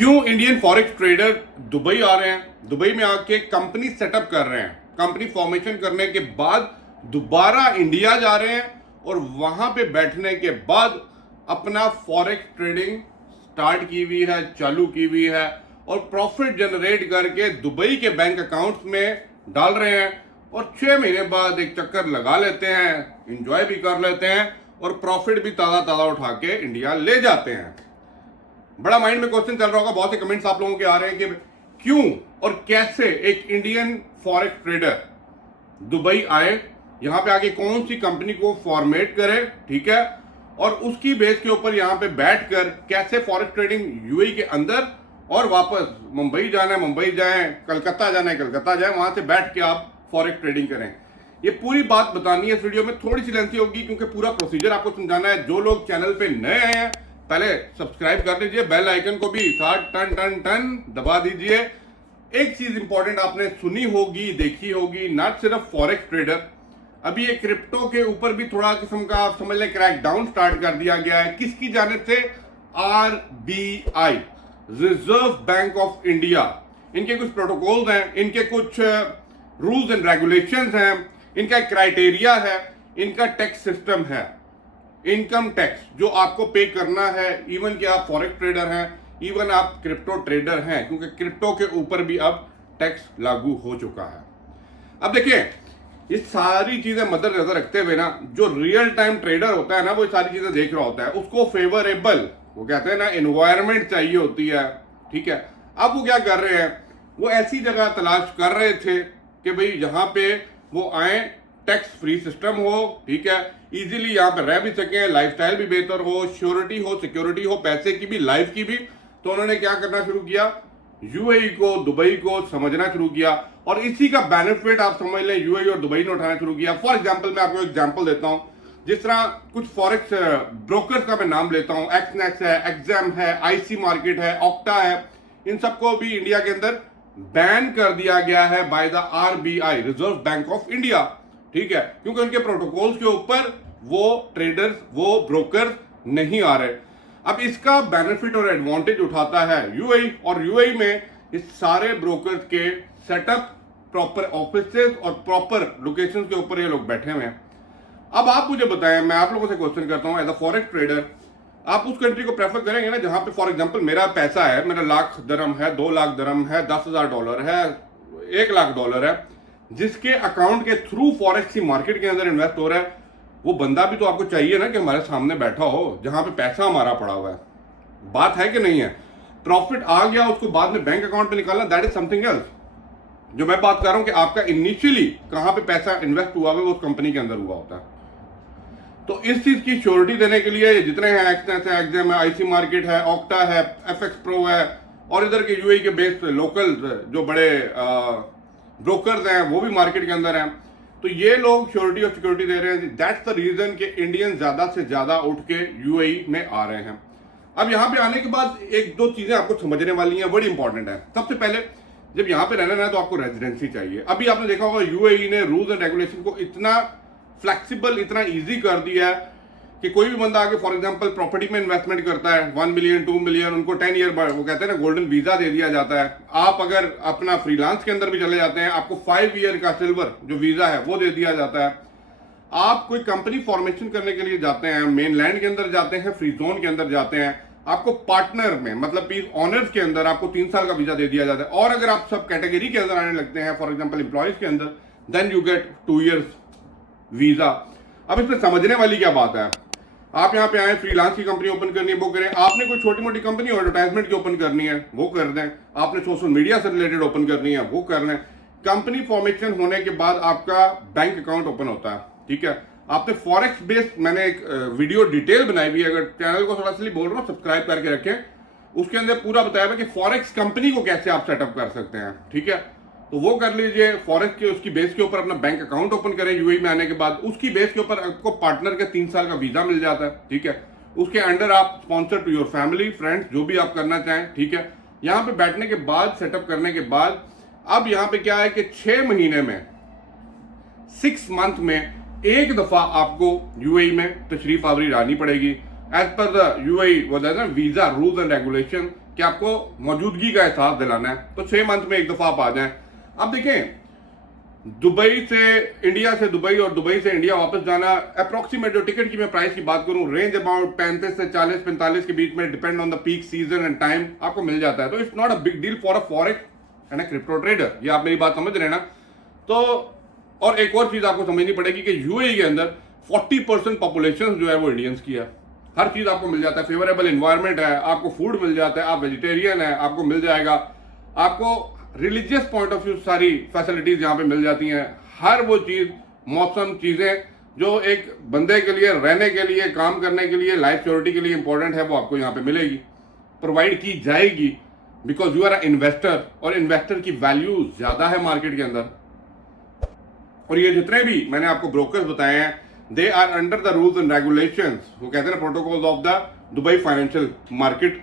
क्यों Indian forex trader Dubai आ रहे हैं, दुबई में आके कंपनी सेटअप कर रहे हैं, कंपनी फॉर्मेशन करने के बाद दोबारा इंडिया जा रहे हैं और वहां पे बैठने के बाद अपना फॉरेक्स ट्रेडिंग स्टार्ट की हुई है, चालू की हुई है और प्रॉफिट जनरेट करके दुबई के बैंक अकाउंट्स में डाल रहे हैं और 6 महीने बाद एक चक्कर लगा लेते हैं, इंजॉय भी कर लेते हैं और प्रॉफिट भी ताज़ा ताज़ा उठा के इंडिया ले जाते हैं। बड़ा माइंड में क्वेश्चन चल रहा होगा, बहुत से कमेंट्स आप लोगों के आ रहे हैं कि क्यों और कैसे एक इंडियन फॉरेक्स ट्रेडर दुबई आए, यहां पे आके कौन सी कंपनी को फॉर्मेट करे, ठीक है, और उसकी बेस के ऊपर यहां पे बैठकर कैसे फॉरेक्स ट्रेडिंग यूएई के अंदर और वापस मुंबई जाना है मुंबई जाएं, कलकत्ता जाना है कलकत्ता जाएं, वहां से बैठ के आप फॉरेक्स ट्रेडिंग करें। ये पूरी बात बतानी है इस वीडियो में, थोड़ी सी लेंथी होगी क्योंकि पूरा प्रोसीजर आपको समझाना है। जो लोग चैनल पे नए आए हैं पहले सब्सक्राइब कर लीजिए, बेल आइकन को भी साथ टन टन टन दबा दीजिए। एक चीज इंपॉर्टेंट आपने सुनी होगी, देखी होगी, ना सिर्फ फॉरेक्स ट्रेडर, अभी ये क्रिप्टो के ऊपर भी थोड़ा किस्म का आप समझ लें क्रैक डाउन स्टार्ट कर दिया गया है। किसकी जानिब से? RBI, reserve bank of India. इनके कुछ प्रोटोकॉल्स हैं, इनके कुछ रूल्स एंड रेगुलेशंस हैं, इनका क्राइटेरिया है, इनका टैक्स सिस्टम है, इनकम टैक्स जो आपको पे करना है, इवन कि आप फॉरेक्स ट्रेडर हैं, इवन आप क्रिप्टो ट्रेडर हैं, क्योंकि क्रिप्टो के ऊपर भी अब टैक्स लागू हो चुका है। अब देखिए, ये सारी चीजें मद्देनजर रखते हुए ना, जो रियल टाइम ट्रेडर होता है ना, वो ये सारी चीजें देख रहा होता है, उसको फेवरेबल, वो कहते हैं ना, एनवायरमेंट चाहिए होती है, ठीक है। अब वो क्या कर रहे हैं, वो ऐसी जगह तलाश कर रहे थे कि भाई यहाँ पे वो आए, टैक्स फ्री सिस्टम हो, ठीक है, इजीली यहाँ पे रह भी सके, लाइफस्टाइल भी बेहतर हो, श्योरिटी हो, सिक्योरिटी हो, पैसे की भी, लाइफ की भी। तो उन्होंने क्या करना शुरू किया, यूएई को, दुबई को समझना शुरू किया और इसी का बेनिफिट आप समझ लें यूएई और दुबई ने उठाना शुरू किया। फॉर एग्जांपल मैं आपको एग्जांपल देता हूं, जिस तरह कुछ फॉरेक्स ब्रोकर्स का मैं नाम लेता हूं, एक्सनेक्स है, एक्सएम है, आईसी मार्केट है, ऑक्टा है, इन सबको भी इंडिया के अंदर बैन कर दिया गया है by the RBI, reserve bank of India, ठीक है, क्योंकि उनके प्रोटोकॉल्स के ऊपर वो ट्रेडर्स, वो ब्रोकर नहीं आ रहे। अब इसका बेनिफिट और एडवांटेज उठाता है यूएई, और यूएई में इस सारे ब्रोकर्स के सेटअप, प्रॉपर ऑफिसेस और प्रॉपर लोकेशंस के ऊपर ये लोग बैठे हुए हैं। अब आप मुझे बताएं, मैं आप लोगों से क्वेश्चन करता हूं, एज अ फॉरेक्स ट्रेडर आप उस कंट्री को प्रेफर करेंगे ना जहां पे फॉर एग्जांपल मेरा पैसा है, मेरा लाख दरम है, 2 लाख दरम है, $10,000 है, $1 लाख है, जिसके अकाउंट के थ्रू फॉरेक्स की मार्केट के अंदर इन्वेस्ट हो रहा है। वो बंदा भी तो आपको चाहिए ना कि हमारे सामने बैठा हो, जहां पे पैसा हमारा पड़ा हुआ है। बात है कि नहीं है? प्रॉफिट आ गया, उसको बाद में बैंक अकाउंट में निकालना, दैट इज समथिंग एल्स। जो मैं बात कर रहा हूं कि आपका इनिशियली कहां पे पैसा इन्वेस्ट हुआ है, वो उस कंपनी के अंदर हुआ होता है। तो इस चीज की श्योरिटी देने के लिए जितने हैं, एक्सनेस है, एक्सएम है, आईसी मार्केट है, ऑक्टा है, एफएक्स प्रो है, और इधर के यूएई के बेस्ड लोकल जो बड़े ब्रोकर्स हैं वो भी मार्केट के अंदर हैं। तो ये लोग श्योरिटी और सिक्योरिटी दे रहे हैं। दैट्स द रीजन कि इंडियन ज्यादा से ज्यादा उठ के यूएई में आ रहे हैं। अब यहाँ पे आने के बाद एक दो चीजें आपको समझने वाली हैं, बड़ी इंपॉर्टेंट है। सबसे पहले, जब यहाँ पे रहना है तो आपको रेजिडेंसी चाहिए। अभी आपने देखा होगा यूएई ने रूल्स एंड रेगुलेशन को इतना फ्लेक्सिबल, इतना ईजी कर दिया है कि कोई भी बंदा आके फॉर एग्जांपल प्रॉपर्टी में इन्वेस्टमेंट करता है, 1 मिलियन 2 मिलियन, उनको 10 ईयर वो कहते हैं ना गोल्डन वीजा दे दिया जाता है। आप अगर अपना फ्रीलांस के अंदर भी चले जाते हैं, आपको 5 ईयर का सिल्वर जो वीजा है वो दे दिया जाता है। आप कोई कंपनी फॉर्मेशन करने के लिए जाते हैं, मेन लैंड के अंदर जाते हैं, फ्री जोन के अंदर जाते हैं, आपको पार्टनर में मतलब पीस ऑनर्स के अंदर आपको 3 साल का वीजा दे दिया जाता है। और अगर आप सब कैटेगरी के अंदर आने लगते हैं, फॉर एग्जाम्पल एम्प्लॉयज के अंदर, then you get 2 years visa. अब इसमें समझने वाली क्या बात है, आप यहाँ पे आए, फ्रीलांस की कंपनी ओपन करनी है वो करें, आपने कोई छोटी मोटी कंपनी एडवर्टाइजमेंट की ओपन करनी है वो कर दें, आपने सोशल मीडिया से रिलेटेड ओपन करनी है वो कर लें। कंपनी फॉर्मेशन होने के बाद आपका बैंक अकाउंट ओपन होता है, ठीक है। आपने फॉरेक्स बेस्ड, मैंने एक वीडियो डिटेल बनाई हुई है, अगर चैनल को थोड़ा सा बोल रहा हूँ सब्सक्राइब करके रखें, उसके अंदर पूरा बताया हुआ कि फॉरेक्स कंपनी को कैसे आप सेटअप कर सकते हैं, ठीक है। तो वो कर लीजिए, फॉरेक्स के उसकी बेस के ऊपर अपना बैंक अकाउंट ओपन करें यूएई में आने के बाद, उसकी बेस के ऊपर आपको पार्टनर के 3 साल का वीजा मिल जाता है, ठीक है। उसके अंडर आप sponsor to your family friends जो भी आप करना चाहें, ठीक है। यहाँ पे बैठने के बाद, सेटअप करने के बाद, अब यहाँ पे क्या है कि 6 महीने में, 6 मंथ में एक दफा आपको यूएई में तशरीफ आवरी लानी पड़ेगी as per the UAE visa rules and regulation, कि आपको मौजूदगी का एहसास दिलाना है, तो 6 मंथ में एक दफ़ा आप आ जाएं। अब देखें, दुबई से इंडिया से दुबई और दुबई से इंडिया वापस जाना, अप्रोक्सीमेट जो टिकट की मैं प्राइस की बात करूं, रेंज अबाउट 35 से 40-45 के बीच में, depend on the peak season and time, आपको मिल जाता है। तो it's not a big deal for a forex and a crypto trader. ये आप मेरी बात समझ रहे हैं ना। तो और एक और चीज आपको समझनी पड़ेगी कि यूएई के अंदर 40% पॉपुलेशन जो है वो इंडियंस की है। हर चीज आपको मिल जाता है, फेवरेबल एनवायरमेंट है, आपको फूड मिल जाता है, आप वेजिटेरियन है आपको मिल जाएगा, आपको रिलीजियस पॉइंट ऑफ व्यू सारी फैसिलिटीज यहाँ पे मिल जाती हैं। हर वो चीज, मौसम, चीजें जो एक बंदे के लिए रहने के लिए, काम करने के लिए, लाइफ सिक्योरिटी के लिए इंपॉर्टेंट है, वो आपको यहाँ पे मिलेगी, प्रोवाइड की जाएगी, because you are a investor, और इन्वेस्टर की वैल्यू ज्यादा है मार्केट के अंदर। और ये जितने भी मैंने आपको ब्रोकर्स बताए हैं, they are under the rules and regulations, वो कहते हैं protocols of the Dubai financial market.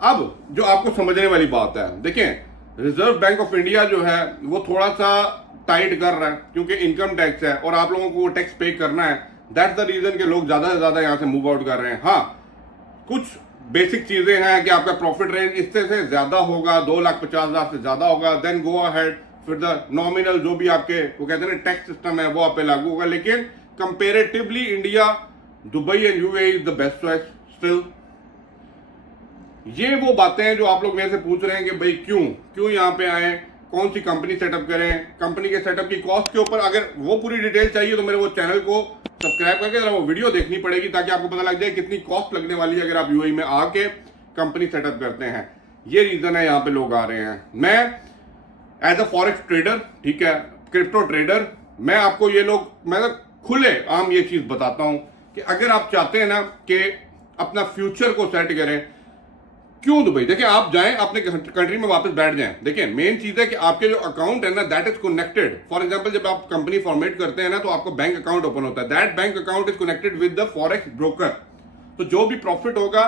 अब जो आपको समझने वाली बात है, देखें, रिजर्व बैंक ऑफ इंडिया जो है वो थोड़ा सा टाइट कर रहा है, क्योंकि इनकम टैक्स है और आप लोगों को वो टैक्स पे करना है। दैट्स द रीजन कि लोग ज्यादा से ज्यादा यहां से मूव आउट कर रहे हैं। हाँ, कुछ बेसिक चीजें हैं कि आपका प्रॉफिट रेंज इससे से ज्यादा होगा, 2,50,000 से ज्यादा होगा, देन गो अहेड, फिर द नॉमिनल जो भी आपके वो कहते हैं ना टैक्स सिस्टम है वो आप पे लागू होगा। लेकिन comparatively India, Dubai and UAE is the best choice still. ये वो बातें हैं जो आप लोग मेरे से पूछ रहे हैं कि भाई क्यों यहाँ पे आए, कौन सी कंपनी सेटअप करें, कंपनी के सेटअप की कॉस्ट के ऊपर अगर वो पूरी डिटेल चाहिए तो मेरे वो चैनल को सब्सक्राइब करके जरा वो वीडियो देखनी पड़ेगी, ताकि आपको पता लग जाए कितनी कॉस्ट लगने वाली है अगर आप यूएई में आके कंपनी सेटअप करते हैं। ये रीजन है यहाँ पे लोग आ रहे हैं। मैं एज अ फॉरेक्स ट्रेडर, ठीक है, क्रिप्टो ट्रेडर, मैं आपको ये लोग, मैं खुले आम ये चीज बताता हूं कि अगर आप चाहते हैं ना कि अपना फ्यूचर को सेट करें, क्यों दुबई? देखिए, आप जाएं अपने कंट्री में वापस बैठ जाएं। देखिए, मेन चीज है कि आपके जो अकाउंट है ना, that is connected. For example, जब आप कंपनी फॉर्मेट करते हैं ना, तो आपको बैंक अकाउंट ओपन होता है, that bank account is connected with the forex broker. तो जो भी प्रॉफिट होगा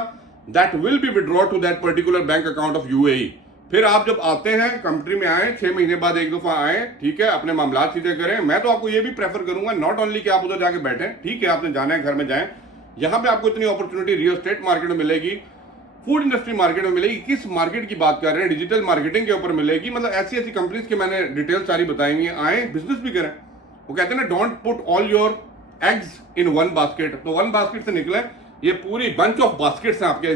that will be withdraw to that particular bank account of UAE. फिर आप जब आते हैं, कंट्री में आए, 6 महीने बाद एक दफा आए, ठीक है, अपने मामला सीधे करें। मैं तो आपको ये भी प्रेफर करूंगा, नॉट ओनली कि आप उधर जाके बैठे, ठीक है, आपने जाना है घर में जाएं, यहां पे आपको इतनी अपॉर्चुनिटी रियल एस्टेट मार्केट में मिलेगी, फूड इंडस्ट्री मार्केट में मिलेगी, किस मार्केट की बात कर रहे हैं, डिजिटल मार्केटिंग के ऊपर मिलेगी। मतलब ऐसी ऐसी कंपनीज की मैंने डिटेल सारी बताई हुई है। आए, बिजनेस भी करें। वो कहते हैं ना, don't put all your eggs in one basket. तो वन बास्केट से निकले, ये पूरी बंच ऑफ बास्केट्स हैं आपके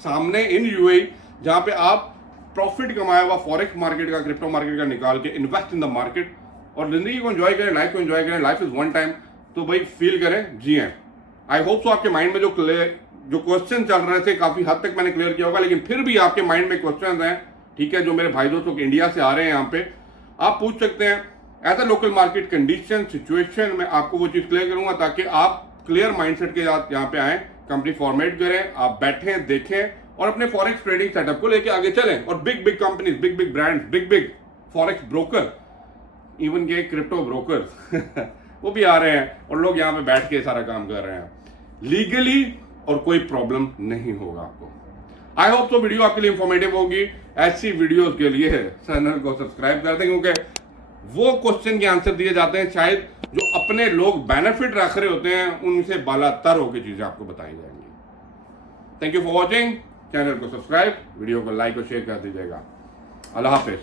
सामने इन यूएई, जहां पे आप प्रॉफिट कमाया हुआ फॉरेक्स मार्केट का, क्रिप्टो मार्केट का निकाल के इन्वेस्ट इन द मार्केट और जिंदगी को एंजॉय करें, लाइफ को एंजॉय करें। लाइफ इज वन टाइम, तो भाई फील करें, जिएं। आई होप सो आपके माइंड में जो क्वेश्चन चल रहे थे काफी हद तक मैंने क्लियर किया होगा, लेकिन फिर भी आपके माइंड में क्वेश्चन हैं, ठीक है, जो मेरे भाई दोस्तों इंडिया से आ रहे हैं यहाँ पे, आप पूछ सकते हैं। As a local market condition situation में आपको वो चीज क्लियर करूंगा, ताकि आप क्लियर माइंडसेट के साथ यहाँ पे आए, कंपनी फॉर्मेट करें, आप बैठें, देखें और अपने फॉरेक्स ट्रेडिंग सेटअप को लेके आगे चलें। और big big companies, big big brands, big big forex broker, even के क्रिप्टो ब्रोकर वो भी आ रहे हैं और लोग यहाँ पे बैठ के सारा काम कर रहे हैं लीगली, और कोई प्रॉब्लम नहीं होगा आपको। आई होप तो वीडियो आपके लिए इंफॉर्मेटिव होगी। ऐसी वीडियोस के लिए चैनल को सब्सक्राइब कर दें, क्योंकि वो क्वेश्चन के आंसर दिए जाते हैं शायद जो अपने लोग बेनिफिट रख रहे होते हैं, उनसे बालातर होकर चीजें आपको बताई जाएंगी। Thank you for watching. Channel को सब्सक्राइब, वीडियो को लाइक और शेयर कर दीजिएगा। अल्लाह हाफिज।